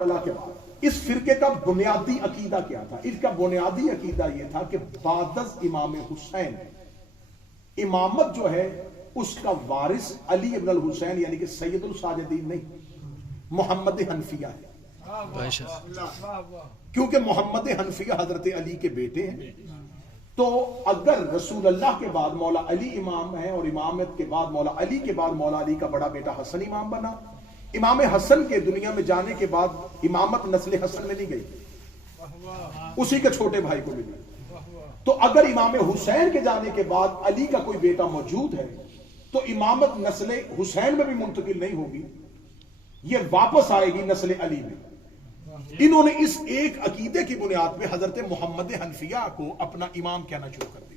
کربلا کے بعد اس فرقے کا بنیادی عقیدہ کیا تھا؟ اس کا بنیادی عقیدہ یہ تھا کہ بعد از امام حسین امامت جو ہے اس کا وارث علی ابن الحسین یعنی کہ سید الساجدین نہیں، محمد حنفیہ ہے. کیونکہ محمد حنفیہ حضرت علی کے بیٹے ہیں، تو اگر رسول اللہ کے بعد مولا علی امام ہے اور امامت کے بعد مولا علی کے بعد مولا علی کا بڑا بیٹا حسن امام بنا، امام حسن کے دنیا میں جانے کے بعد امامت نسل حسن میں نہیں گئی، اسی کے چھوٹے بھائی کو ملی. تو اگر امام حسین کے جانے کے بعد علی کا کوئی بیٹا موجود ہے تو امامت نسل حسین میں بھی منتقل نہیں ہوگی، یہ واپس آئے گی نسل علی میں. انہوں نے اس ایک عقیدے کی بنیاد پہ حضرت محمد حنفیہ کو اپنا امام کہنا شروع کر دیا،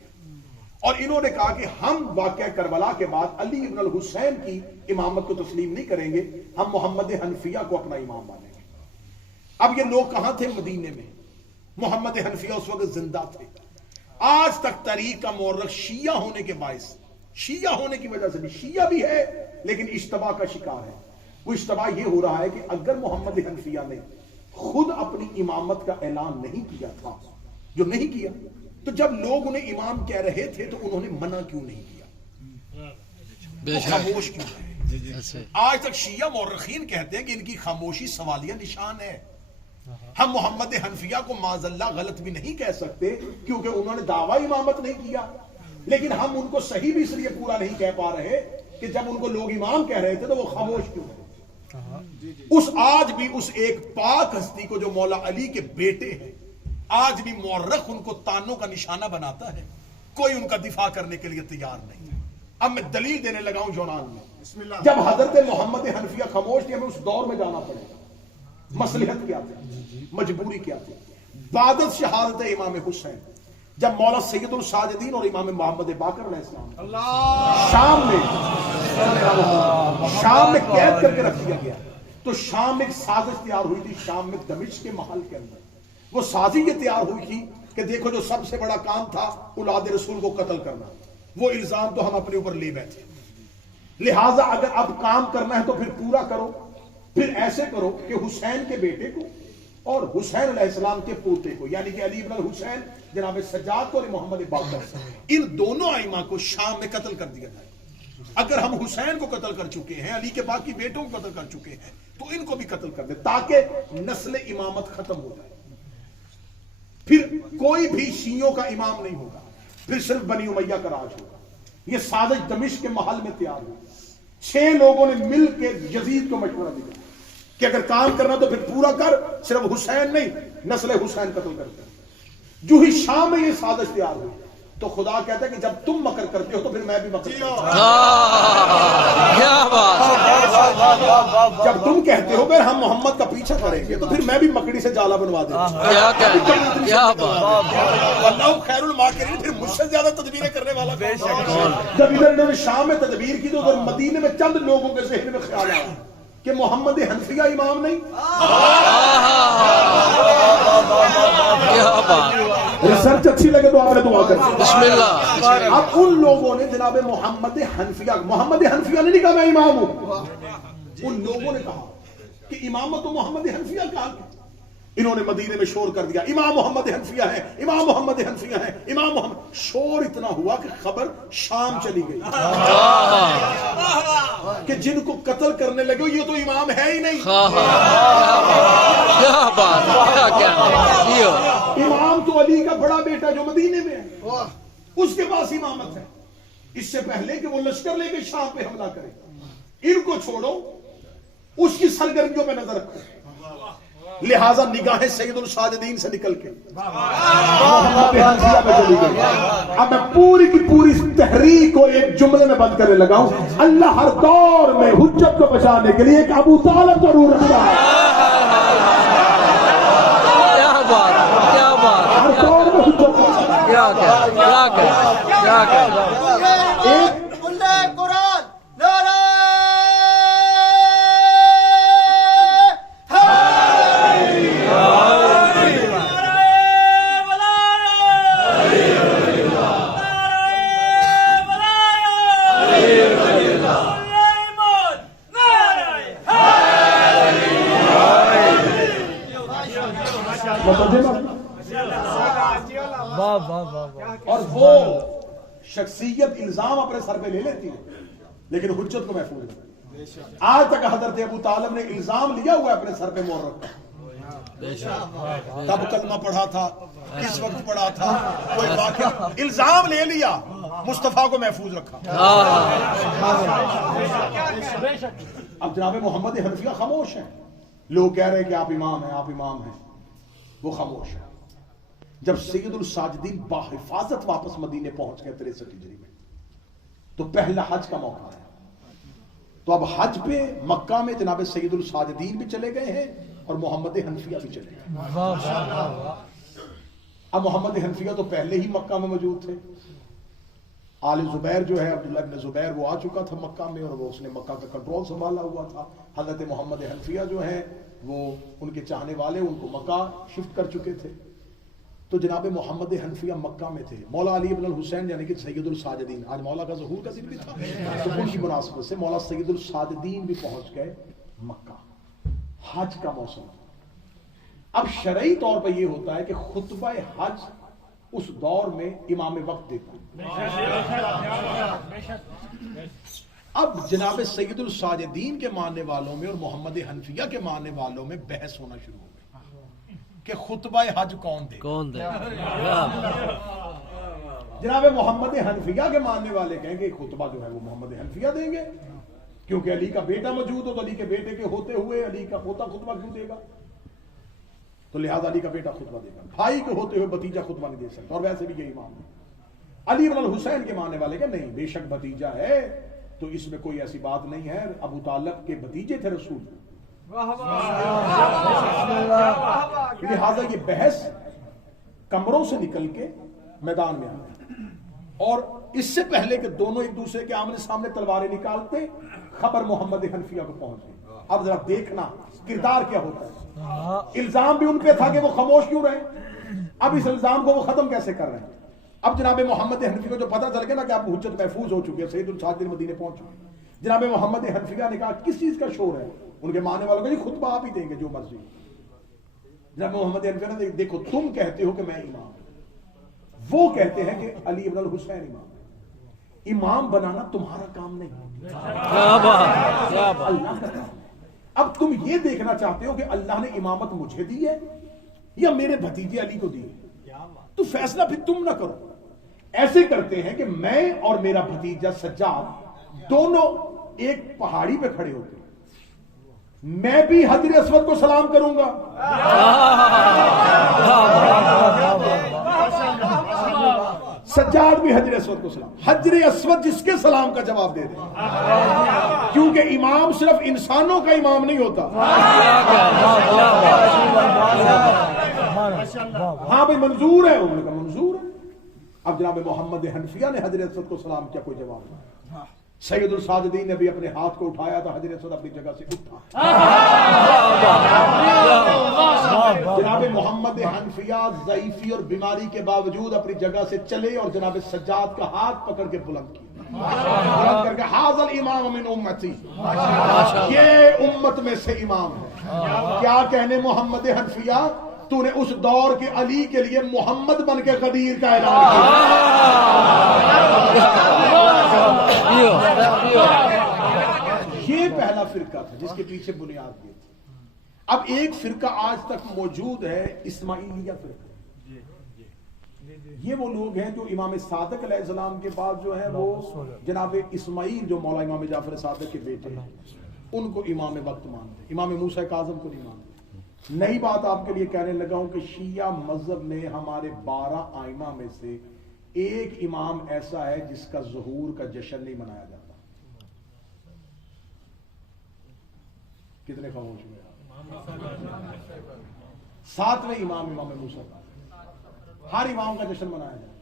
اور انہوں نے کہا کہ ہم واقعہ کربلا کے بعد علی ابن الحسین کی امامت کو تسلیم نہیں کریں گے، ہم محمد حنفیہ کو اپنا امام مانیں گے. اب یہ لوگ کہاں تھے؟ مدینے میں. محمد حنفیہ اس وقت زندہ تھے. آج تک تاریخ کا مورخ شیعہ ہونے کے باعث، شیعہ ہونے کی وجہ سے بھی، شیعہ بھی ہے لیکن اشتباہ کا شکار ہے. وہ اشتباہ یہ ہو رہا ہے کہ اگر محمد حنفیہ نے خود اپنی امامت کا اعلان نہیں کیا تھا، جو نہیں کیا، تو جب لوگ انہیں امام کہہ رہے تھے تو انہوں نے منع کیوں نہیں کیا؟ خاموش کیوں رہے؟ آج تک شیعہ مورخین کہتے ہیں کہ ان کی خاموشی سوالیہ نشان ہے. ہم محمد حنفیہ کو معاذ اللہ غلط بھی نہیں کہہ سکتے کیونکہ انہوں نے دعویٰ امامت نہیں کیا، لیکن ہم ان کو صحیح بھی اس لیے پورا نہیں کہہ پا رہے کہ جب ان کو لوگ امام کہہ رہے تھے تو وہ خاموش کیوں رہے. اس آج بھی اس ایک پاک ہستی کو جو مولا علی کے بیٹے ہیں، آج بھی مورخ ان کو تانوں کا نشانہ بناتا ہے، کوئی ان کا دفاع کرنے کے لیے تیار نہیں. اب میں دلیل دینے لگا ہوں یونان میں. جب حضرت محمد حنفیہ خاموش تھے، ہمیں اس دور میں جانا پڑے گا. مصلحت کیا تھی؟ مجبوری کیا تھی؟ بعد از شہادت امام حسین جب مولا سید الساجدین اور امام محمد باقر علیہ السلام شام میں قید کر کے رکھ دیا گیا، تو شام میں ایک سازش تیار ہوئی تھی. شام میں دمشق کے محل کے اندر وہ سازش یہ تیار ہوئی تھی کہ دیکھو جو سب سے بڑا کام تھا اولاد رسول کو قتل کرنا، وہ الزام تو ہم اپنے اوپر لے بیٹھے، لہٰذا اگر اب کام کرنا ہے تو پھر پورا کرو. پھر ایسے کرو کہ حسین کے بیٹے کو اور حسین علیہ السلام کے پوتے کو یعنی کہ علی ابن الحسین جناب سجاد کو اور محمد باقر، ان دونوں ائمہ کو شام میں قتل کر دیا جائے. اگر ہم حسین کو قتل کر چکے ہیں، علی کے باقی بیٹوں کو قتل کر چکے ہیں، تو ان کو بھی قتل کر دیں تاکہ نسل امامت ختم ہو جائے. پھر کوئی بھی شیعوں کا امام نہیں ہوگا، پھر صرف بنی امیہ کا راج ہوگا. یہ سازش دمشق کے محل میں تیار ہوئی. 6 لوگوں نے مل کے یزید کو مشورہ دیا کہ اگر کام کرنا تو پھر پورا کر، صرف حسین نہیں نسل حسین قتل کرتے. جو ہی شام میں یہ سازش تیار ہوئی تو خدا کہتا ہے کہ جب تم مکر کرتے ہو تو پھر میں بھی مکر کرتا ہوں. جب تم کہتے ہو کہ ہم محمد کا پیچھا کریں گے تو پھر میں بھی مکڑی سے جالا بنوا دیں گا. اللہ خیر الماکرین. پھر مجھ سے زیادہ تدبیریں کرنے والا کون؟ جب ادھر شام میں تدبیر کی تو ادھر مدینے میں چند لوگوں کے ذہن میں خیال آیا کہ محمد حنفیہ امام نہیں. ریسرچ اچھی لگے تو آپ نے دعا کریں. بسم اللہ. اب ان لوگوں نے جناب محمد حنفیہ نے نہیں کہا میں امام ہوں، ان لوگوں نے کہا کہ امامت تو محمد حنفیہ کا حق ہے. انہوں نے مدینے میں شور کر دیا امام محمد حنفیہ ہے، امام محمد حنفیہ ہے، امام محمد. شور اتنا ہوا کہ خبر شام چلی گئی کہ جن کو قتل کرنے لگے یہ تو امام ہے ہی نہیں. امام تو علی کا بڑا بیٹا جو مدینے میں ہے، اس کے پاس امامت ہے. اس سے پہلے کہ وہ لشکر لے کے شام پہ حملہ کرے، ان کو چھوڑو، اس کی سرگرمیوں پہ نظر رکھو. لہذا نگاہیں سید الساجدین سے نکل کے محمد حنفیہ میں چلی گئی. اب میں پوری کی پوری تحریک کو ایک جملے میں بند کرنے لگا ہوں. اللہ ہر دور میں حجت کو بچانے کے لیے ایک ابو طالب ضرور رکھتا ہے. ہر دور میں حجت کو اور وہ شخصیت الزام اپنے سر پہ لے لیتی ہے لیکن حجت کو محفوظ رکھتی ہے. آج تک حضرت ابو طالب نے الزام لیا ہوا ہے اپنے سر پہ مہر رکھا. تب کلمہ پڑھا تھا, کس وقت پڑھا تھا, کوئی واقعہ, الزام لے لیا, مصطفیٰ کو محفوظ رکھا. اب جناب محمد حنفیہ خاموش ہیں. لوگ کہہ رہے ہیں کہ آپ امام ہیں, آپ امام ہیں, وہ خاموش ہیں. جب سید الساجدین باحفاظت واپس مدینے پہنچ گئے 63 ہجری میں, تو پہلا حج کا موقع ہے. تو اب حج پہ مکہ میں جناب سید الساجدین بھی چلے گئے ہیں اور محمد حنفیہ بھی چلے گئے. اب محمد حنفیہ تو پہلے ہی مکہ میں موجود تھے. آل زبیر جو ہے عبداللہ ابن زبیر وہ آ چکا تھا مکہ میں اور وہ اس نے مکہ کا کنٹرول سنبھالا ہوا تھا. حضرت محمد حنفیہ جو ہیں وہ ان کے چاہنے والے ان کو مکہ شفٹ کر چکے تھے. تو جناب محمد حنفیہ مکہ میں تھے. مولا علی بن الحسین یعنی کہ سید الساجدین, آج مولا کا ظہور کا دن بھی تھا, تو ان کی مناسبت سے مولا سید الساجدین بھی پہنچ گئے مکہ. حج کا موسم. اب شرعی طور پہ یہ ہوتا ہے کہ خطبہ حج اس دور میں امام وقت دیتا. اب جناب سید الساجدین کے ماننے والوں میں اور محمد حنفیہ کے ماننے والوں میں بحث ہونا شروع ہو گئی کہ خطبہ حج کون دے. جناب محمد حنفیہ کے ماننے والے کہیں گے خطبہ جو ہے وہ محمد حنفیہ دیں گے, کیونکہ علی کا بیٹا موجود ہو تو علی کے بیٹے کے ہوتے ہوئے علی کا پوتا خطبہ کیوں دے گا, تو لہذا علی کا بیٹا خطبہ دے گا. بھائی کے ہوتے ہوئے بھتیجا خطبہ نہیں دے سکتا, اور ویسے بھی یہ امام ہے. علی بن الحسین کے ماننے والے کہ نہیں, بے شک بھتیجا ہے تو اس میں کوئی ایسی بات نہیں ہے, ابو طالب کے بھتیجے تھے رسول. لہذا یہ بحث کمروں سے نکل کے میدان میں آ گئی, اور اس سے پہلے کہ دونوں ایک دوسرے کے آمنے سامنے تلواریں نکالتے خبر محمد حنفیہ کو پہنچ گئی. اب ذرا دیکھنا کردار کیا ہوتا ہے. الزام بھی ان پہ تھا کہ وہ خاموش کیوں رہے, اب اس الزام کو وہ ختم کیسے کر رہے ہیں. اب جناب محمد حنفیہ کو جو پتہ چل گیا نا کہ آپ حجت محفوظ ہو چکی ہے, سید الساجدین مدینے پہنچ چکے, جناب محمد حنفیہ نے کہا کس چیز کا شور ہے. ان کے ماننے والوں کو یہ خطبہ آپ ہی دیں گے جو مرضی. جناب محمد حنفیہ نے دیکھو تم کہتے ہو کہ میں امام, وہ کہتے ہیں کہ علی ابن الحسین امام. امام بنانا تمہارا کام نہیں, اللہ کا کام ہے. اب تم یہ دیکھنا چاہتے ہو کہ اللہ نے امامت مجھے دی ہے یا میرے بھتیجے علی کو دی ہے, تو فیصلہ پھر تم نہ کرو. ایسے کرتے ہیں کہ میں اور میرا بھتیجا سجاد دونوں ایک پہاڑی پہ کھڑے ہوتے ہیں, میں بھی حجر اسود کو سلام کروں گا, سجاد بھی حجر اسود کو سلام. حجر اسود جس کے سلام کا جواب دے دے, کیونکہ امام صرف انسانوں کا امام نہیں ہوتا. ہاں بھائی منظور ہے, انہوں نے کہا منظور ہے. اب جناب محمد حنفیہ نے حجر اسود کو سلام کیا, کوئی جواب نہیں. سید الساجدین نے بھی اپنے ہاتھ کو اٹھایا تو حجر اسود اپنی جگہ سے اٹھا. جناب محمد حنفیہ ضعیفی اور بیماری کے باوجود اپنی جگہ سے چلے اور جناب سجاد کا ہاتھ پکڑ کے بلند کیا, بلند کر کے حاضر امام من امتی, یہ امت میں سے امام ہے. کیا کہنے محمد حنفیہ, تو نے اس دور کے علی کے لیے محمد بن کے غدیر کا اعلان کیا. یہ پہلا فرقہ تھا جس کے پیچھے بنیاد یہ تھی. اب ایک فرقہ آج تک موجود ہے, اسماعیلیہ فرقہ. یہ وہ لوگ ہیں جو امام صادق علیہ السلام کے بعد جو ہے وہ جناب اسماعیل جو مولا امام جعفر صادق کے بیٹے ہیں ان کو امام وقت مانتے, امام موسیٰ کاظم کو نہیں مانتے. نئی بات آپ کے لیے کہنے لگا ہوں کہ شیعہ مذہب میں ہمارے 12 ائمہ میں سے ایک امام ایسا ہے جس کا ظہور کا جشن نہیں منایا جاتا. کتنے خاموش ہوئے؟ 7ویں امام امام موسیٰ کاظم. ہر امام کا جشن منایا جاتا,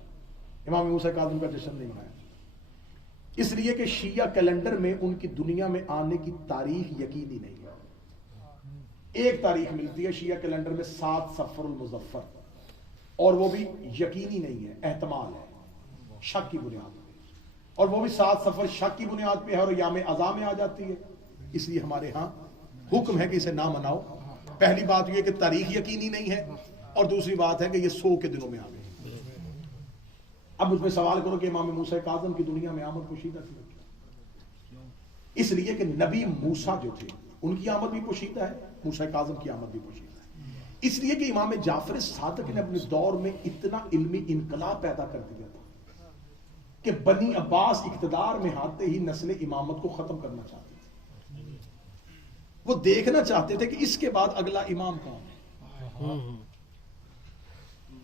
امام موسیٰ کاظم کا جشن نہیں منایا. اس لیے کہ شیعہ کیلنڈر میں ان کی دنیا میں آنے کی تاریخ یقینی نہیں ہے. ایک تاریخ ملتی ہے شیعہ کیلنڈر میں 7 صفر المظفر, اور وہ بھی یقینی نہیں ہے, احتمال ہے, شک کی بنیاد پہ, اور وہ بھی 7 صفر شک کی بنیاد پہ ہے اور یام اذا میں آ جاتی ہے. اس لیے ہمارے ہاں حکم ہے کہ اسے نہ مناؤ. پہلی بات یہ کہ تاریخ یقینی نہیں ہے, اور دوسری بات ہے کہ یہ 100 کے دنوں میں آ گئے. اب مجھ پہ سوال کرو کہ امام موسیٰ کاظم کی دنیا میں آمد پوشیدہ تھی. اس لیے کہ نبی موسیٰ جو تھے ان کی آمد بھی پوشیدہ ہے, موسیٰ کاظم کی آمد بھی پوشیدہ ہے. اس لیے کہ امام جعفر صادق نے اپنے دور میں اتنا علمی انقلاب پیدا کر دیا تھا کہ بنی عباس اقتدار میں آتے ہی نسل امامت کو ختم کرنا چاہتے تھے. وہ دیکھنا چاہتے تھے کہ اس کے بعد اگلا امام کون ہے.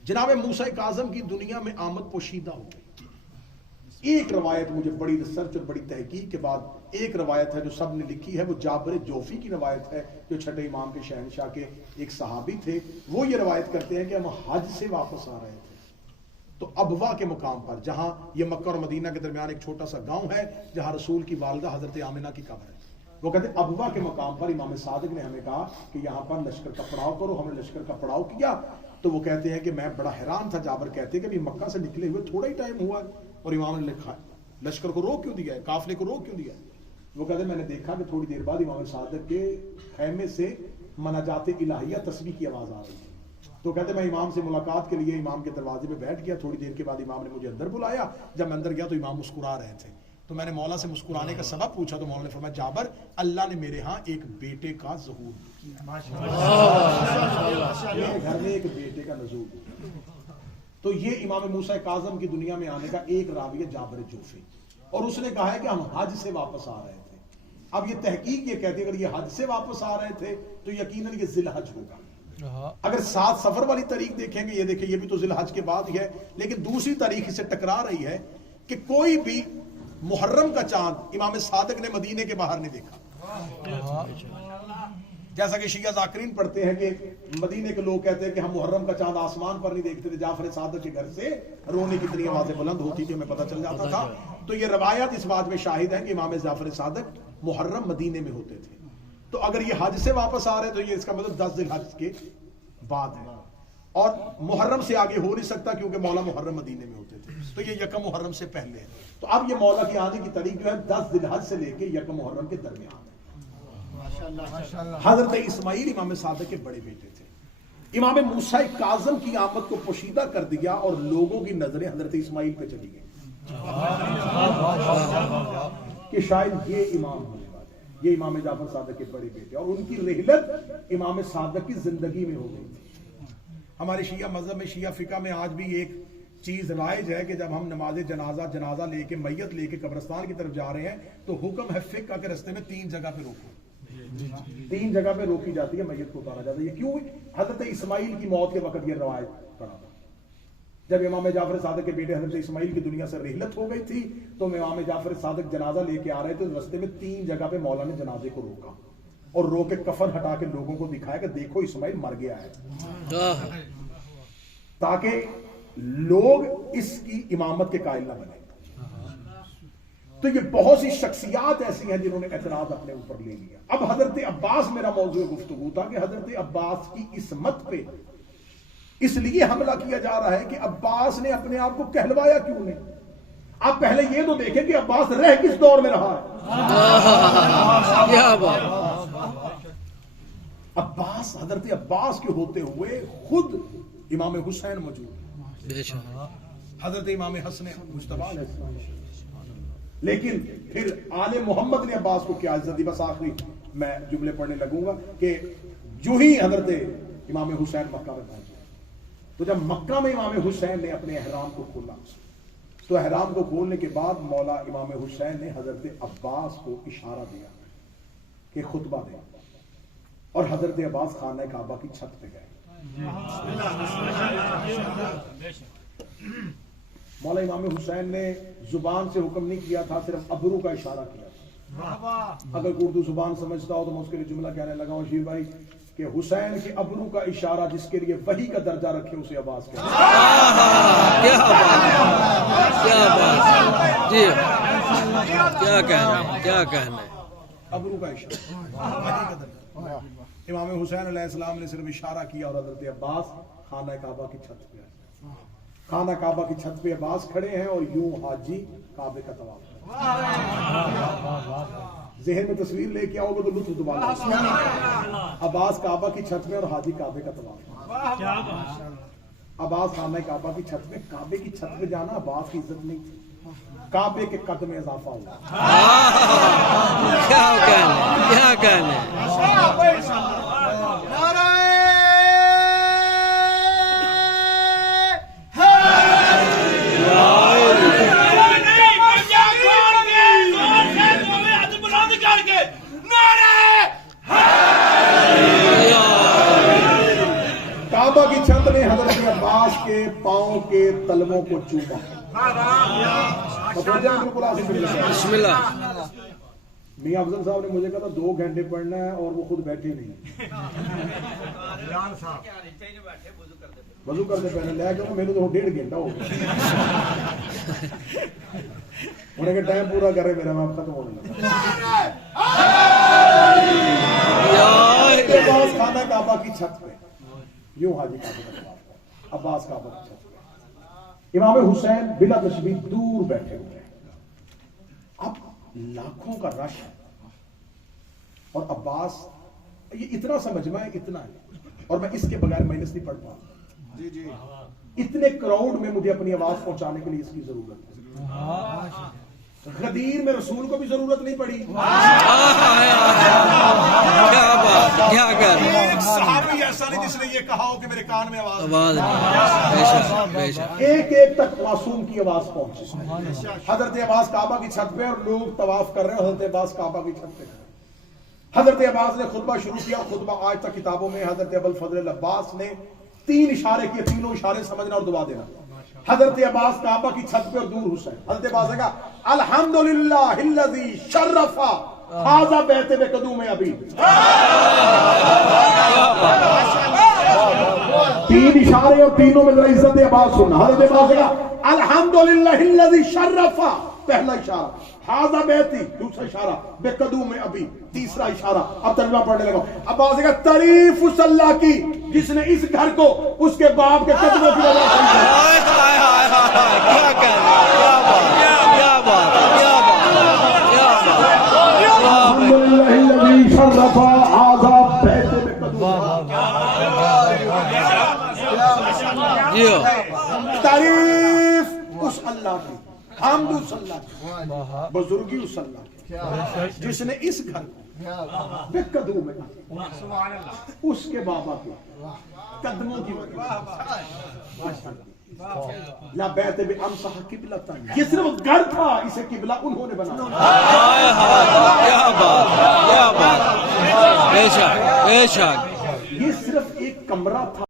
جناب موسیٰ کاظم کی دنیا میں آمد پوشیدہ ہو گئی. ایک روایت مجھے بڑی ریسرچ اور بڑی تحقیق کے بعد ایک روایت ہے جو سب نے لکھی ہے, وہ جابر جوفی کی روایت ہے جو چھٹے امام کے شہنشاہ کے ایک صحابی تھے. وہ یہ روایت کرتے ہیں کہ ہم حج سے واپس آ رہے تھے تو ابوا کے مقام پر, جہاں یہ مکہ اور مدینہ کے درمیان ایک چھوٹا سا گاؤں ہے جہاں رسول کی والدہ حضرت آمنہ کی قبر ہے, وہ کہتے ہیں ابوا کے مقام پر امام صادق نے ہمیں کہا کہ یہاں پر لشکر کا پڑاؤ کرو. ہم نے لشکر کا پڑاؤ کیا تو وہ کہتے ہیں کہ میں بڑا حیران تھا. جابر کہتے ہیں کہ ابھی مکہ سے نکلے ہوئے تھوڑا ہی ٹائم ہوا ہے اور امام نے لکھا لشکر کو روک کیوں دیا ہے, قافلے کو روک کیوں دیا ہے. وہ کہتے ہیں میں نے دیکھا کہ تھوڑی دیر بعد امام صادق کے خیمے سے مناجات الہیہ تسبیح کی آواز آ رہی تھی. تو کہتے ہیں میں امام سے ملاقات کے لیے امام کے دروازے پہ بیٹھ گیا. تھوڑی دیر کے بعد امام نے مجھے اندر بلایا. جب میں اندر گیا تو امام مسکرا رہے تھے. تو میں نے مولا سے مسکرانے کا سبب پوچھا تو مولا نے فرمایا جابر اللہ نے میرے ہاں ایک بیٹے کا ظہور کیا, میرے گھر میں ایک بیٹے کا نزول. تو یہ امام موسیٰ کاظم کی دنیا میں آنے کا ایک راوی ہے جابر جوفی, اور اس نے کہا ہے کہ ہم حج سے واپس آ رہے تھے. اب یہ تحقیق یہ کہتی ہے اگر یہ حج سے واپس آ رہے تھے تو یقیناً یہ ذی الحج ہوگا. اگر 7 سفر والی تاریخ دیکھیں گے, یہ دیکھیں یہ بھی تو ذی الحج کے بعد ہی ہے, لیکن دوسری تاریخ سے ٹکرا رہی ہے کہ کوئی بھی محرم کا چاند امام صادق نے مدینے کے باہر نہیں دیکھا. جیسا کہ شیعہ ذاکرین پڑھتے ہیں کہ مدینے کے لوگ کہتے ہیں کہ ہم محرم کا چاند آسمان پر نہیں دیکھتے تھے, جعفر صادق کے گھر سے رونے کی اتنی آوازیں بلند ہوتی تھی ہمیں پتہ چل جاتا تھا. تو یہ روایت اس بات میں شاہد ہے کہ امام جعفر صادق محرم مدینے میں ہوتے تھے. تو اگر یہ حج سے واپس آ رہے تو یہ اس کا مطلب 10 ذی الحج کے بعد ہے, اور محرم سے آگے ہو نہیں سکتا کیونکہ مولا محرم مدینے میں ہوتے تھے. تو یہ یکم محرم سے پہلے ہے. تو اب یہ مولا کی آنے کی تاریخ جو ہے 10 ذی الحج سے لے کے یکم محرم کے درمیان ہے. حضرت اسماعیل امام صادق کے بڑے بیٹے تھے. امام موسیٰ کاظم کی آمد کو پوشیدہ کر دیا اور لوگوں کی نظریں حضرت اسماعیل پہ چلی گئی کہ شاید یہ امام ہونے والے ہیں, یہ امام جعفر صادق کے بڑے بیٹے, اور ان کی رحلت امام صادق کی زندگی میں ہو گئی تھی. ہمارے شیعہ مذہب میں, شیعہ فقہ میں آج بھی ایک چیز رائج ہے کہ جب ہم نماز جنازہ لے کے میت لے کے قبرستان کی طرف جا رہے ہیں تو حکم ہے فقہ کے رستے میں 3 جگہ پہ روکو. 3 جگہ پہ روکی جاتی ہے, میت کو اتارا جاتا ہے. یہ کیوں؟ حضرت اسماعیل کی موت کے وقت یہ روایت پڑا تھا. جب امام جعفر صادق کے بیٹے حضرت اسماعیل کی دنیا سے رحلت ہو گئی تھی تو امام جعفر صادق جنازہ لے کے آ رہے تھے, رستے میں 3 جگہ پہ مولا نے جنازے کو روکا اور رو کے کفن ہٹا کے لوگوں کو دکھایا کہ دیکھو اسماعیل مر گیا ہے, تاکہ لوگ اس کی امامت کے قائل نہ بنے. تو یہ بہت سی شخصیات ایسی ہیں جنہوں نے اعتراض اپنے اوپر لے لیا. اب حضرت عباس میرا موضوع گفتگو تھا کہ حضرت عباس کی عصمت پہ اس لیے حملہ کیا جا رہا ہے کہ عباس نے اپنے آپ کو کہلوایا کیوں نہیں. آپ پہلے یہ تو دیکھیں کہ عباس رہ کس دور میں رہا ہے. عباس, حضرت عباس کے ہوتے ہوئے خود امام حسین موجود, حضرت امام حسن مجتبی, لیکن پھر آل محمد نے عباس کو کیا عزت دی. بس آخری میں جملے پڑھنے لگوں گا کہ جو ہی حضرت امام حسین مکہ میں پہنچے تو جب مکہ میں امام حسین نے اپنے احرام کو کھولا تو احرام کو کھولنے کے بعد مولا امام حسین نے حضرت عباس کو اشارہ دیا کہ خطبہ دے, اور حضرت عباس خانہ کعبہ کی چھت پہ گئے. مولا امام حسین نے زبان سے حکم نہیں کیا تھا, صرف ابرو کا اشارہ کیا تھا. اگر اردو زبان سمجھتا ہو تو میں اس کے لیے جملہ کہنے لگا ہوں شیر بھائی کہ حسین کے ابرو کا اشارہ جس کے لیے وحی کا درجہ رکھے اسے عباس کہتے ہیں. کیا کہنا ہے, ابرو کا اشارہ وحی کا درجہ. امام حسین علیہ السلام نے صرف اشارہ کیا اور حضرت عباس خانہ کعبہ کی چھت پہ آئے. خانہ کعبہ کی چھت پہ عباس کھڑے ہیں اور یوں حاجی کعبے کا طواف. ذہن میں تصویر لے کے آؤ گے تو لطف دوبارہ عباس کعبہ کی چھت میں اور حاجی کعبے کا طواف. عباس خانہ کعبہ کی چھت میں، کعبے کی چھت پہ جانا عباس کی عزت نہیں تھی، کعبے کے قد میں اضافہ ہوا. کیا کہنا کعبہ کی چھت نے حضرت عباس کے پاؤں کے تلووں کو چوما. بسم اللہ. میاں افضل صاحب نے مجھے کہا تھا 2 گھنٹے پڑھنا ہے اور وہ خود بیٹھے نہیں. وضو کرتے پہلے لے کے میرے تو 1.5 گھنٹہ ہو گیا. انہیں کہ ٹائم پورا کرے میرا میں ختم ہونے لگا. عباس خانہ کعبہ کی چھت پہ یوں حاجی کعبہ کا طواف کر، عباس کعبہ کی چھت پہ امام حسین بلا تشبیہ دور بیٹھے ہوئے ہیں. اب لاکھوں کا رش ہے اور عباس یہ اتنا سا مجمع ہے، اتنا ہے، اور میں اس کے بغیر مجلس نہیں پڑھ پاؤں. اتنے کراؤڈ میں مجھے اپنی آواز پہنچانے کے لیے اس کی ضرورت ہے. غدیر میں رسول کو بھی ضرورت نہیں پڑی. ایک صحابی ایسا نہیں جس نے یہ کہا ہو کہ میرے کان میں آواز ایک ایک تک معصوم کی آواز پہنچی. حضرت عباس کعبہ کی چھت پہ اور لوگ طواف کر رہے ہیں. حضرت عباس کعبہ کی چھت پہ حضرت عباس نے خطبہ شروع کیا. خطبہ آج تک کتابوں میں حضرت ابوالفضل العباس نے 3 اشارے کیے، تینوں اشارے سمجھنا اور دعا دینا. حضرت عباس کعبہ کی چھت پہ اور دور حسین. حضرت عباس نے کہا الحمدللہ الذی شرف ھذا بیت بقدوم ابی. 3 اشارے اور تینوں میں ذرا عزت عباس سننا. حضرت عباس نے کہا الحمدللہ الذی شرف، پہلا اشارہ، ھذا بیتی دوسرا اشارہ، بقدوم ابی تیسرا اشارہ. اب ترجمہ پڑھنے لگا. عباس نے کہا تعریف اس اللہ کی جس نے اس گھر کو اس کے باپ کے قدموں کی وجہ سے. تعریف اس اللہ کی، حمد اس اللہ کی، بزرگی اس اللہ کی جس نے اس گھر کو بے قدوم میں اس کے بابا کے قدموں کی وجہ لا بیت بے امسح قبلتن، یہ صرف گھر تھا، اسے قبلہ انہوں نے بنایا. بے شک یہ صرف ایک کمرہ تھا.